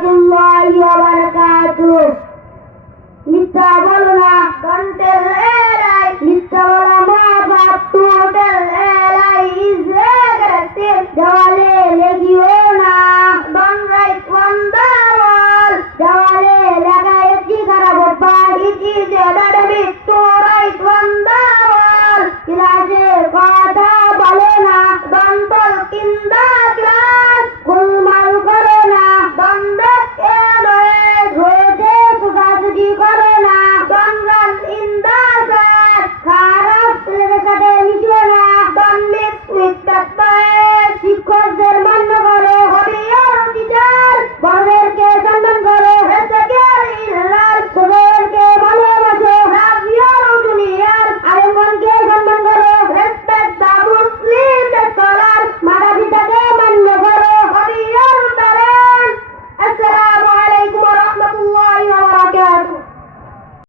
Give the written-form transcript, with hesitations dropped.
রহমাতুল্লাহি ওয়া বারাকাতুহু। মিথ্যা বলো না কন্টেল এলাই, মিথ্যা বলা মা বাপ টোটেল এলাই, ইসরে গরতে দেওয়ালে লেগিও